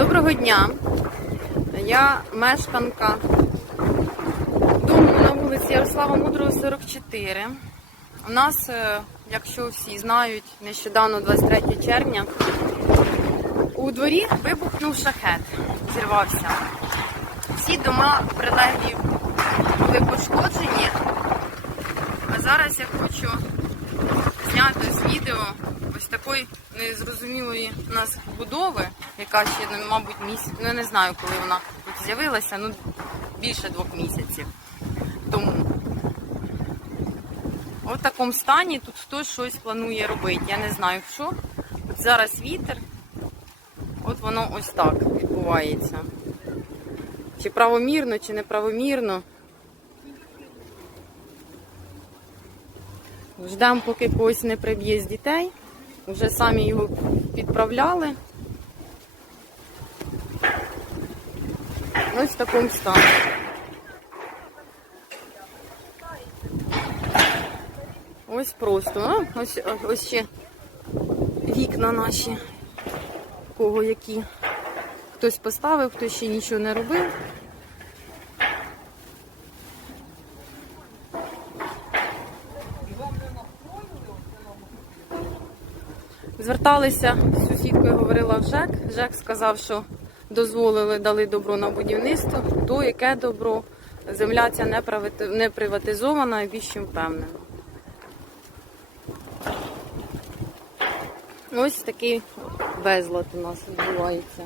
Доброго дня. Я мешканка дому на вулиці Ярослава Мудрого, 44. У нас, е, якщо всі знають, нещодавно, 23 червня, у дворі вибухнув шахет, зірвався. Всі дома прилеглі були пошкоджені. А зараз я хочу зняти з відео ось такої незрозумілої у нас будови, яка ще, ну, мабуть, місяць, ну я не знаю, коли вона тут з'явилася, ну більше двох місяців тому. В такому стані тут хтось щось планує робити. Я не знаю що. От зараз вітер. От воно ось так відбувається. Чи правомірно, чи неправомірно. Ждемо, поки когось не приб'є з дітей. Вже самі його підправляли. Ось в такому стані. Ось просто. А? Ось, ось ще вікна наші. Кого які. Хтось поставив, хтось ще нічого не робив. Зверталися з сусідкою, говорила в ЖЕК. ЖЕК сказав, що дозволили, дали добро на будівництво. То яке добро? Земля ця не приватизована і більш чим впевнена. Ось такий безлад у нас відбувається.